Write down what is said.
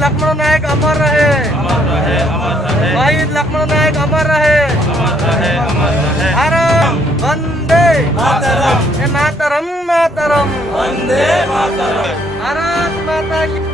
लक्ष्मण नायक अमर रहे, शहीद लक्ष्मण नायक अमर रहे। भारत वंदे मातरम, मातरम मातरम, वंदे मातरम, भारत माता की।